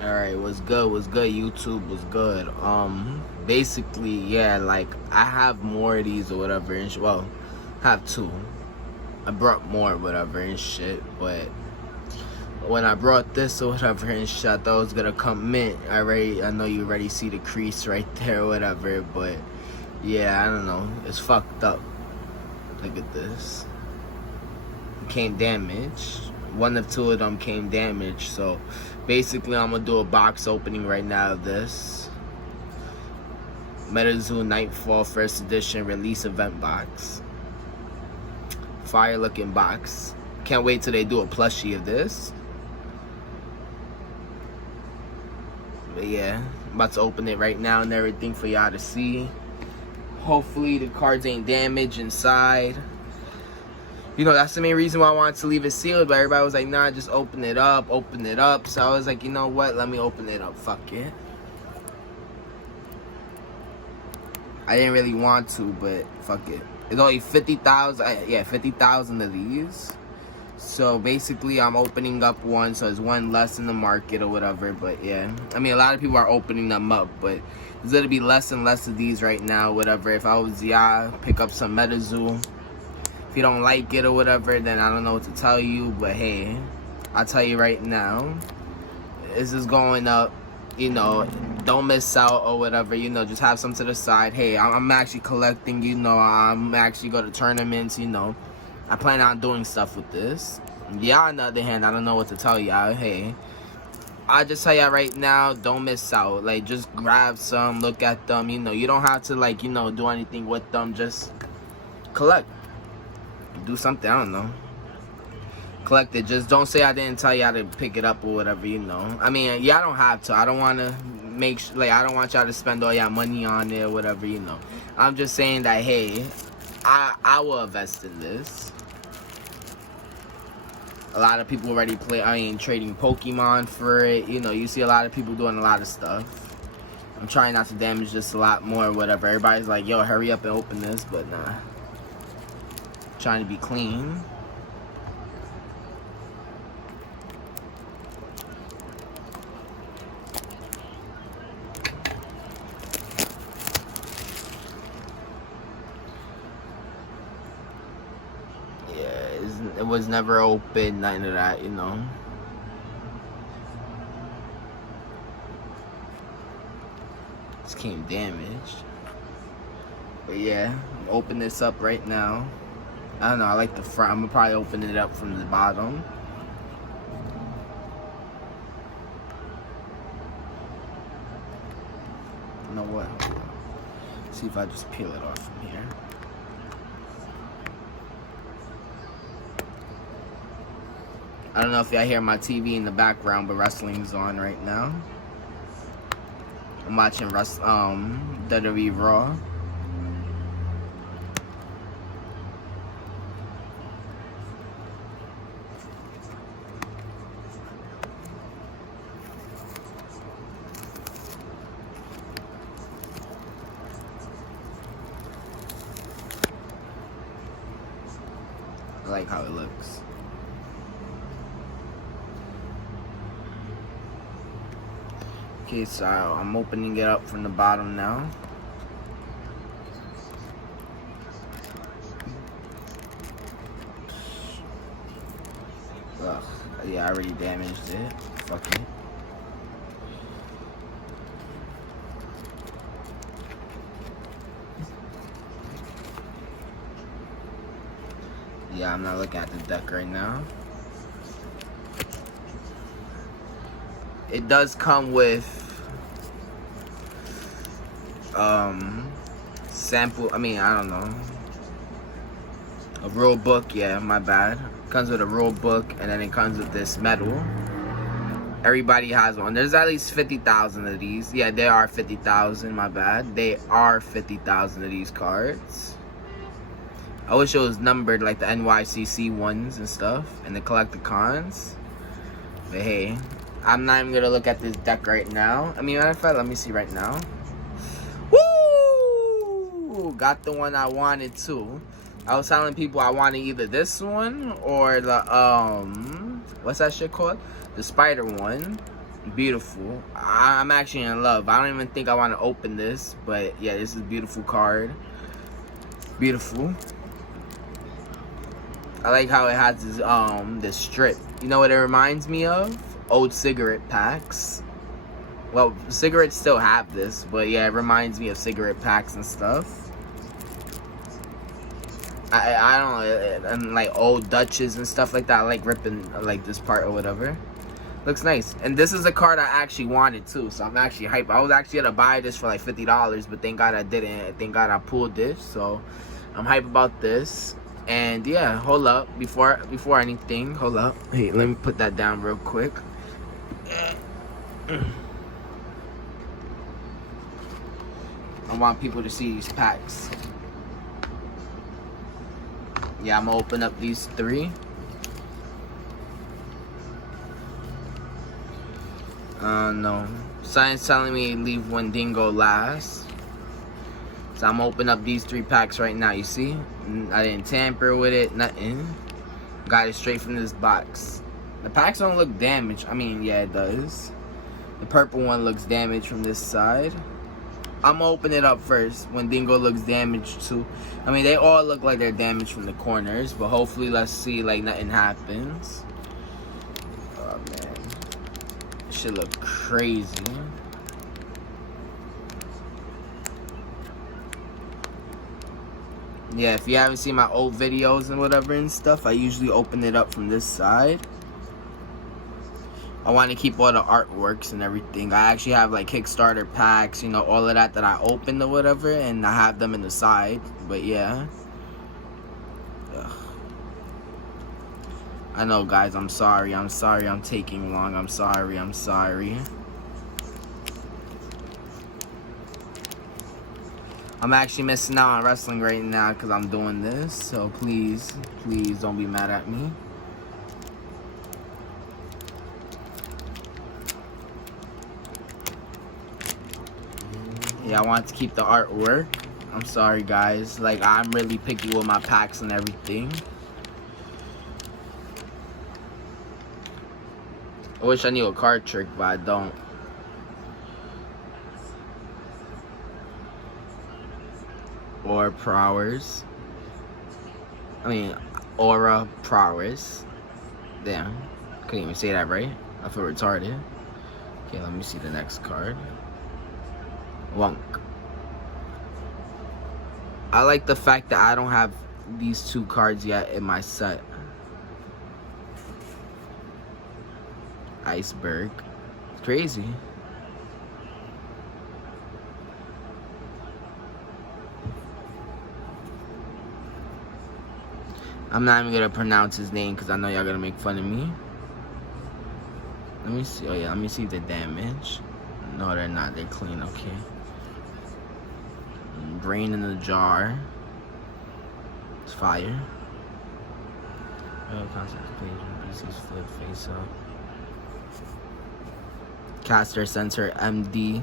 Alright, what's good, YouTube, what's good? Basically, yeah, like, I have more of these or whatever, and well, I have two. I brought more, whatever, and shit, but when I brought this or whatever and shit, I thought it was gonna come mint. I know you already see the crease right there or whatever, but, yeah, I don't know, it's fucked up. Look at this. It came damaged. One of two of them came damaged, so basically I'm gonna do a box opening right now of this metazoo Nightfall first edition release event box. Fire looking box. Can't wait till they do a plushie of this. But yeah, I'm about to open it right now and everything for y'all to see. Hopefully the cards ain't damaged inside. You know, that's the main reason why I wanted to leave it sealed, but everybody was like, nah, just open it up. So I was like, you know what, let me open it up, fuck it. I didn't really want to, but fuck it. It's only 50,000, yeah, 50,000 of these. So basically I'm opening up one, so there's one less in the market or whatever, but yeah. I mean, a lot of people are opening them up, but there's gonna be less and less of these right now, whatever. If I was y'all, pick up some metazoo. If you don't like it or whatever, then I don't know what to tell you. But hey, I'll tell you right now, this is going up. You know, don't miss out or whatever. You know, just have some to the side. Hey, I'm actually collecting. You know, I'm actually going to tournaments. You know, I plan on doing stuff with this. Yeah, on the other hand, I don't know what to tell y'all. Hey, I just tell y'all right now, don't miss out. Like, just grab some, look at them. You know, you don't have to, like, you know, do anything with them. Just collect. Do something, I don't know. Collect it. Just don't say I didn't tell y'all to pick it up or whatever, you know. I mean, y'all don't have to. I don't want to like, I don't want y'all to spend all y'all money on it or whatever, you know. I'm just saying that, hey, I will invest in this. A lot of people already trading Pokemon for it. You know, you see a lot of people doing a lot of stuff. I'm trying not to damage this a lot more or whatever. Everybody's like, yo, hurry up and open this, but nah. Trying to be clean. Yeah, it was never open, nothing of that, you know. This came damaged. But yeah, I'm opening this up right now. I don't know, I like the front. I'm gonna probably open it up from the bottom. You know what? See if I just peel it off from here. I don't know if y'all hear my TV in the background, but wrestling's on right now. I'm watching WWE Raw. I like how it looks. Okay, so I'm opening it up from the bottom now. Ugh, yeah, I already damaged it. Fuck it. Yeah, I'm not looking at the deck right now. It does come with sample, I don't know, a rule book. Yeah, my bad. Comes with a rule book, and then it comes with this medal. Everybody has one. There's at least 50,000 of these. Yeah, there are 50,000, my bad. They are 50,000 of these cards. I wish it was numbered like the NYCC ones and stuff, and the Collecticons. But hey, I'm not even gonna look at this deck right now. I mean, matter of fact, let me see right now. Woo! Got the one I wanted too. I was telling people I wanted either this one or the what's that shit called? The spider one. Beautiful. I'm actually in love. I don't even think I want to open this, but yeah, this is a beautiful card. Beautiful. I like how it has this strip. You know what it reminds me of? Old cigarette packs. Well, cigarettes still have this, but yeah, it reminds me of cigarette packs and stuff. I don't know, and like old Dutches and stuff like that. I like ripping like this part or whatever. Looks nice. And this is a card I actually wanted too, so I'm actually hyped. I was actually gonna buy this for like $50, but thank God I didn't. Thank God I pulled this, so I'm hyped about this. And yeah, hold up, before anything, hold up. Hey, let me put that down real quick. I want people to see these packs. Yeah, I'm gonna open up these 3. No. Science telling me leave one dingo last. So I'm gonna open up these 3 packs right now, you see? I didn't tamper with it, nothing. Got it straight from this box. The packs don't look damaged. I mean, yeah, it does. The purple one looks damaged from this side. I'm gonna open it up first. When dingo looks damaged too. I mean, they all look like they're damaged from the corners, but hopefully, let's see, like nothing happens. Oh man, this shit look crazy. Yeah, if you haven't seen my old videos and whatever and stuff, I usually open it up from this side. I want to keep all the artworks and everything. I actually have like Kickstarter packs, you know, all of that I opened or whatever, and I have them in the side. But yeah. Ugh. I know, guys, I'm sorry. I'm sorry I'm taking long. I'm sorry. I'm actually missing out on wrestling right now because I'm doing this. So please don't be mad at me. Yeah, I want to keep the artwork. I'm sorry, guys. Like, I'm really picky with my packs and everything. I wish I knew a card trick, but I don't. Or prowess. I mean, aura prowess. Damn. Couldn't even say that right. I feel retarded. Okay, let me see the next card. Wonk. I like the fact that I don't have these 2 cards yet in my set. Iceberg. It's crazy. I'm not even gonna pronounce his name because I know y'all gonna make fun of me. Let me see. Oh yeah, let me see the damage. No, they're not. They're clean. Okay. Brain in the jar. It's fire. PC's flip face up. Caster sensor MD.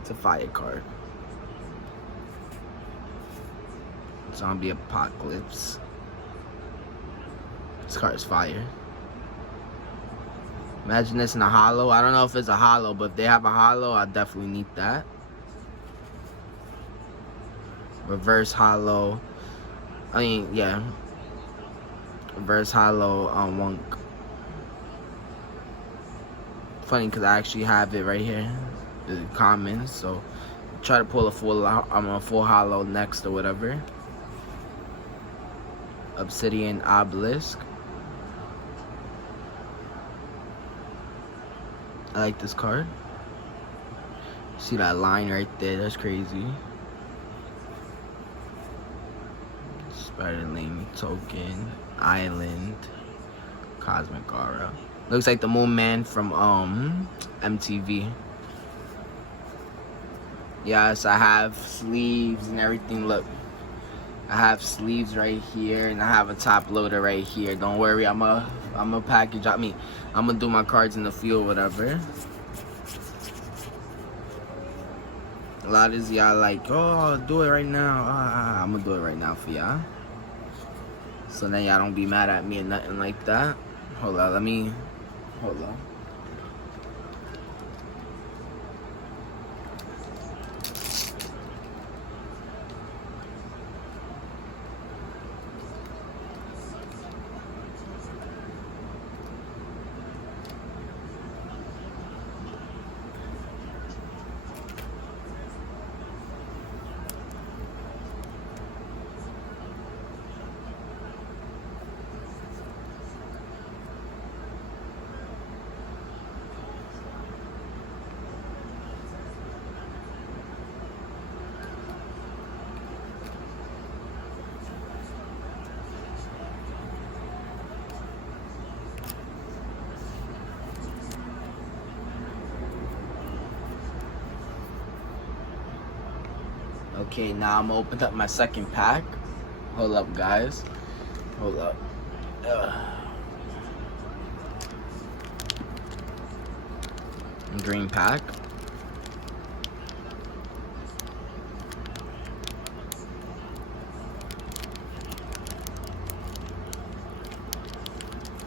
It's a fire card. Zombie apocalypse. This card is fire. Imagine this in a holo. I don't know if it's a holo, but if they have a holo, I definitely need that. Reverse holo. I mean, yeah. Reverse holo on Wonk. Funny because I actually have it right here. The common. So try to pull a full holo next or whatever. Obsidian obelisk. I like this card. See that line right there? That's crazy. Spider Lane token. Island. Cosmic Aura. Looks like the Moon Man from MTV. Yes, I have sleeves and everything. Look, I have sleeves right here, and I have a top loader right here. Don't worry, I'm a package. I mean, I'm gonna do my cards in the field, whatever. A lot of y'all like, oh, do it right now. I'm gonna do it right now for y'all. So then y'all don't be mad at me or nothing like that. Hold on, let me. Hold on. Okay, now I'm gonna open up my second pack. Hold up, guys. Hold up. Green pack.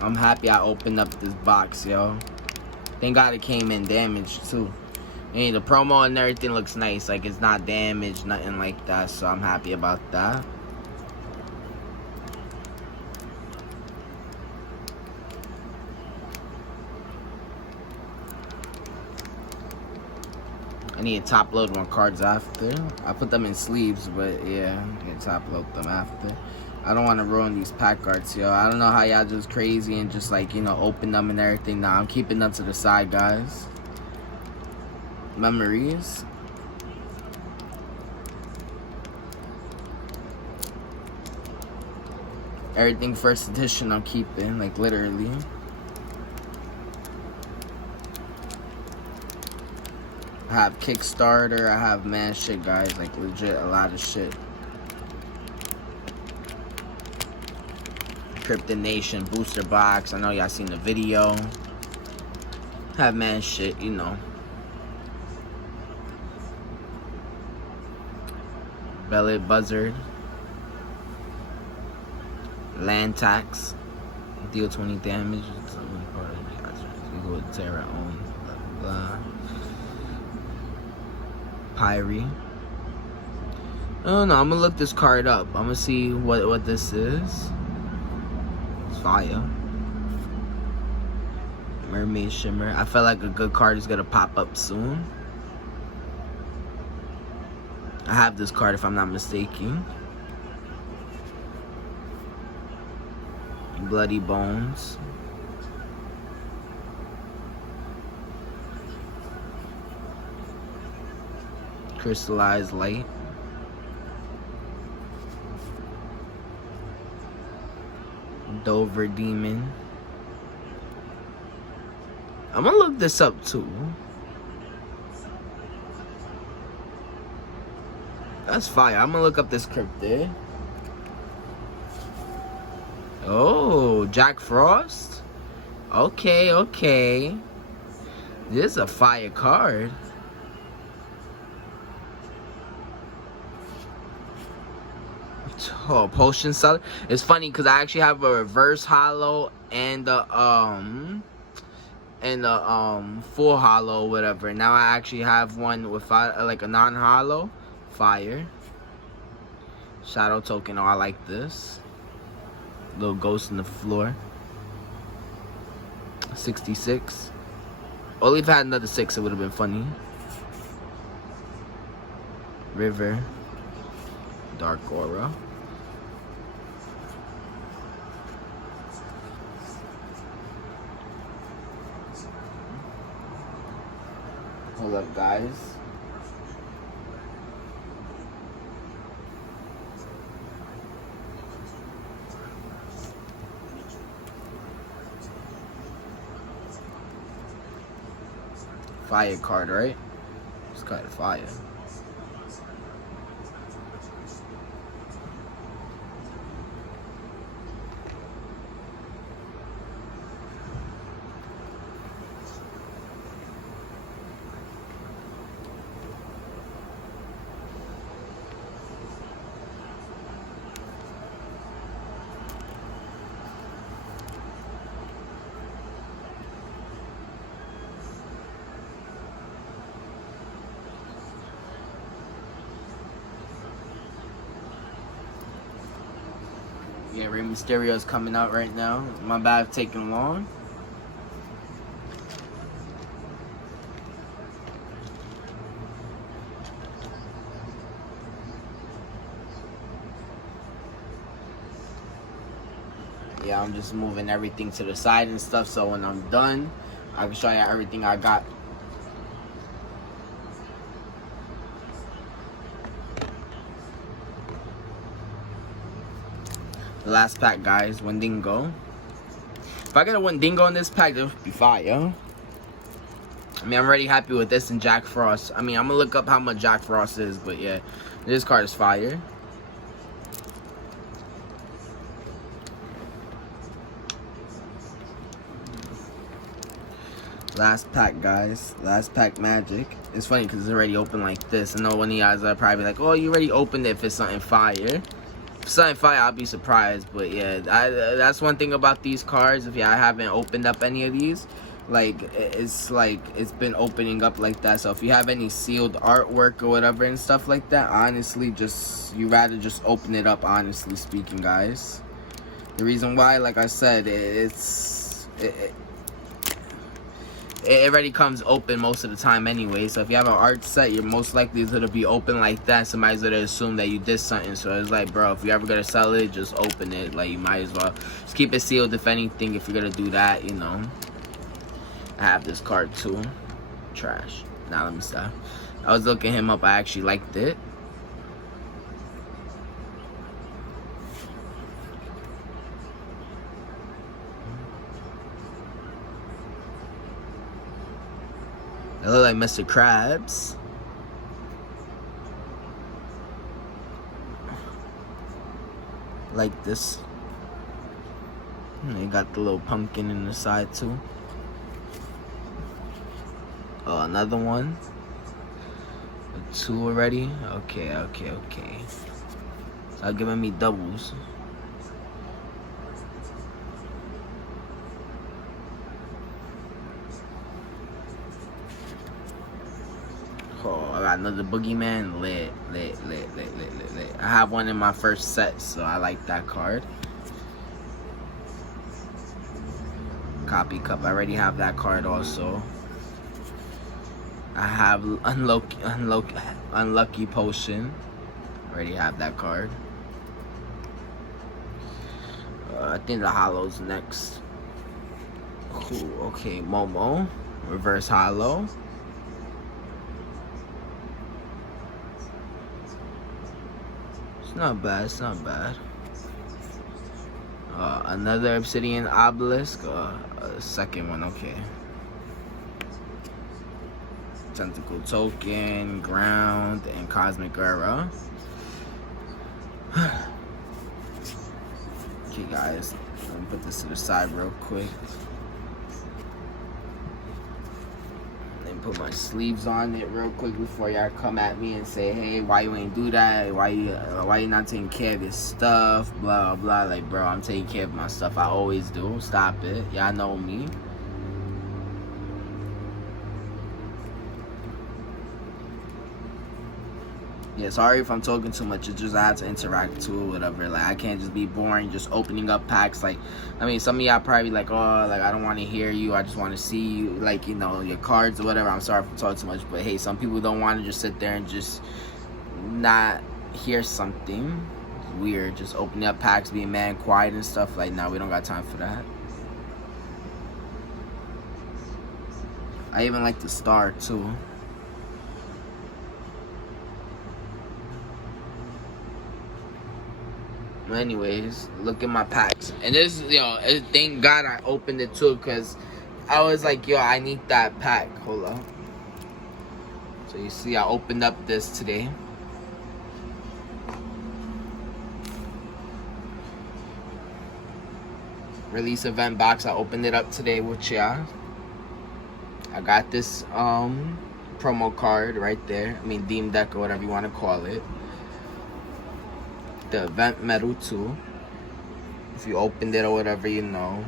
I'm happy I opened up this box, yo. Thank God it came in damaged too. Hey, the promo and everything looks nice. Like, it's not damaged, nothing like that. So I'm happy about that. I need to top load my cards after. I put them in sleeves, but yeah, I can top load them after. I don't want to ruin these pack cards, yo. I don't know how y'all just crazy and just, like, you know, open them and everything. Nah, I'm keeping them to the side, guys. Memories. Everything first edition I'm keeping, like, literally. I have Kickstarter, I have mad shit, guys, like, legit a lot of shit. Krypton Nation booster box, I know y'all seen the video. Have mad shit, you know. Bellet Buzzard. Land tax. Deal 20 damage. We go with Terra on. Blah, blah. Pyre. I don't know. I'm gonna look this card up. I'm gonna see what this is. It's fire. Mermaid Shimmer. I feel like a good card is gonna pop up soon. I have this card if I'm not mistaken. Bloody Bones. Crystallized Light. Dover Demon. I'm gonna look this up too. That's fire. I'm gonna look up this cryptid. Oh, Jack Frost? Okay, okay. This is a fire card. Oh, Potion Seller. It's funny because I actually have a reverse hollow and the full hollow, whatever. Now I actually have one with like a non-hollow. Fire. Shadow token. Oh, I like this. Little ghost in the floor. 66. Only if I had another 6, it would have been funny. River. Dark Aura. Hold up, guys. Fire card, right? It's kind of fire. Yeah, Rey Mysterio's coming out right now. My bad, taking long. Yeah, I'm just moving everything to the side and stuff, so when I'm done, I can show you everything I got. The last pack, guys, Wendigo. If I get a Wendigo in this pack, that would be fire. I mean, I'm already happy with this and Jack Frost. I mean, I'm gonna look up how much Jack Frost is, but yeah, this card is fire. Last pack, guys. Last pack Magic. It's funny because it's already open like this. I know one of you guys are probably like, oh, you already opened it if it's something fire. If it's something fire, I'll be surprised. But yeah, that's one thing about these cards. If I haven't opened up any of these, like it's been opening up like that. So if you have any sealed artwork or whatever and stuff like that, honestly, you rather just open it up, honestly speaking, guys. The reason why, like I said, it already comes open most of the time anyway. So if you have an art set, you're most likely going to be open like that. Somebody's going to assume that you did something. So it's like, bro, if you're ever going to sell it, just open it. Like, you might as well just keep it sealed, if anything, if you're going to do that, you know. I have this card too. Trash. Now let me stop. I was looking him up. I actually liked it. It look like Mr. Krabs. Like this. And they got the little pumpkin in the side too. Oh, another one. 2 already. Okay. Stop giving me doubles. Oh, I got another boogeyman. Lit. I have one in my first set, so I like that card. Copy Cup. I already have that card also. I have Unlucky Potion. Already have that card. I think the Hollow's next. Cool. Okay, Momo. Reverse Hollow. It's not bad. Another Obsidian Obelisk. Second one. Okay. Tentacle Token, Ground, and Cosmic Era. Okay, guys, let me put this to the side real quick. Then put my sleeves on it real quick before y'all come at me and say, hey, why you ain't do that? Why you not taking care of your stuff? Blah blah. Like, bro, I'm taking care of my stuff. I always do. Stop it. Y'all know me. Yeah, sorry if I'm talking too much. It's just I have to interact too or whatever. Like, I can't just be boring just opening up packs. Like, I mean, some of y'all probably like, oh, like, I don't want to hear you. I just want to see you, like, you know, your cards or whatever. I'm sorry if I'm talking too much. But, hey, some people don't want to just sit there and just not hear something. It's weird. Just opening up packs, being mad quiet and stuff. Like, no, we don't got time for that. I even like the star, too. Anyways, look at my packs. And this, yo, thank God I opened it too, because I was like, yo, I need that pack. Hold up. So you see, I opened up this today. Release event box. I opened it up today with ya. I got this promo card right there. I mean, Deem Deck or whatever you want to call it. The event medal too. If you opened it or whatever, you know.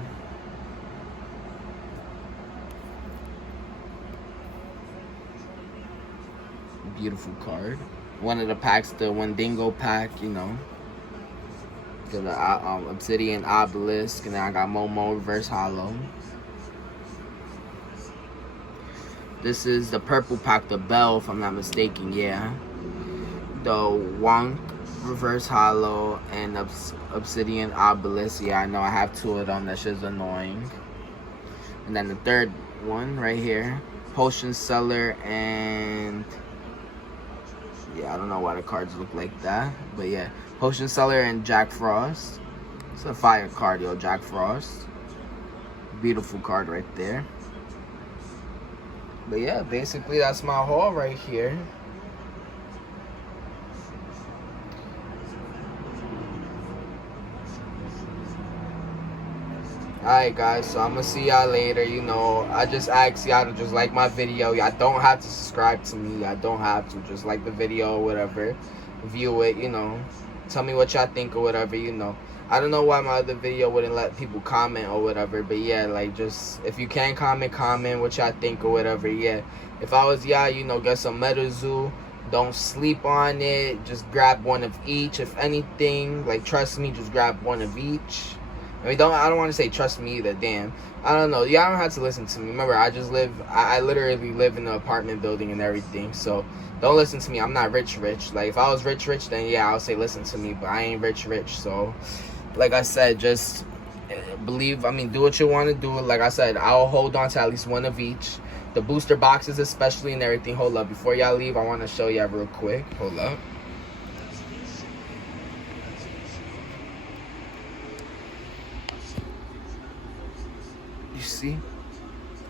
Beautiful card. One of the packs, the Wendigo pack, you know. Got the Obsidian Obelisk, and then I got Momo Reverse Hollow. This is the purple pack, the Bell, if I'm not mistaken, yeah. The Wonk Reverse Hollow and Obsidian Obelisk. Yeah, I know I have two of them. That shit's annoying. And then the third one right here, Potion Seller, and yeah, I don't know why the cards look like that, but yeah, Potion Seller and Jack Frost. It's a fire card, yo, Jack Frost. Beautiful card right there. But yeah, basically that's my haul right here. Alright guys, so I'm gonna see y'all later. You know, I just ask y'all to just like my video. Y'all don't have to subscribe to me. Y'all don't have to. Just like the video or whatever. View it, you know. Tell me what y'all think or whatever, you know. I don't know why my other video wouldn't let people comment or whatever. But yeah, like, just, if you can comment what y'all think or whatever, yeah. If I was y'all, you know, get some metazoo. Don't sleep on it. Just grab one of each. If anything, like, trust me, just grab one of each. I mean, I don't want to say trust me either, damn. I don't know. Y'all don't have to listen to me. Remember, I literally live in an apartment building and everything. So, don't listen to me. I'm not rich. Like, if I was rich, then yeah, I'll say listen to me. But I ain't rich. So, like I said, just do what you want to do. Like I said, I'll hold on to at least one of each. The booster boxes especially and everything. Hold up. Before y'all leave, I want to show y'all real quick. Hold up. You see,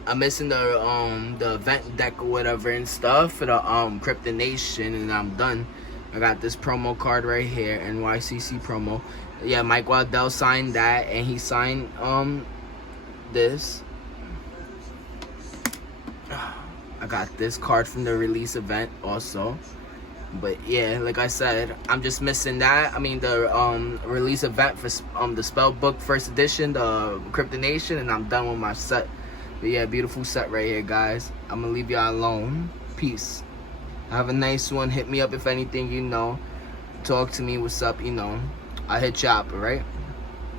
I'm missing the event deck or whatever and stuff for the Crypto Nation, and I'm done. I got this promo card right here, NYCC promo. Yeah, Mike Waddell signed that, and he signed this. I got this card from the release event also. But yeah, like I said, I'm just missing that. I mean, the release event for the Spellbook first edition, the Crypto Nation, and I'm done with my set. But yeah, beautiful set right here, guys. I'm gonna leave y'all alone. Peace. Have a nice one. Hit me up if anything, you know. Talk to me. What's up, you know. I'll hit you up, alright?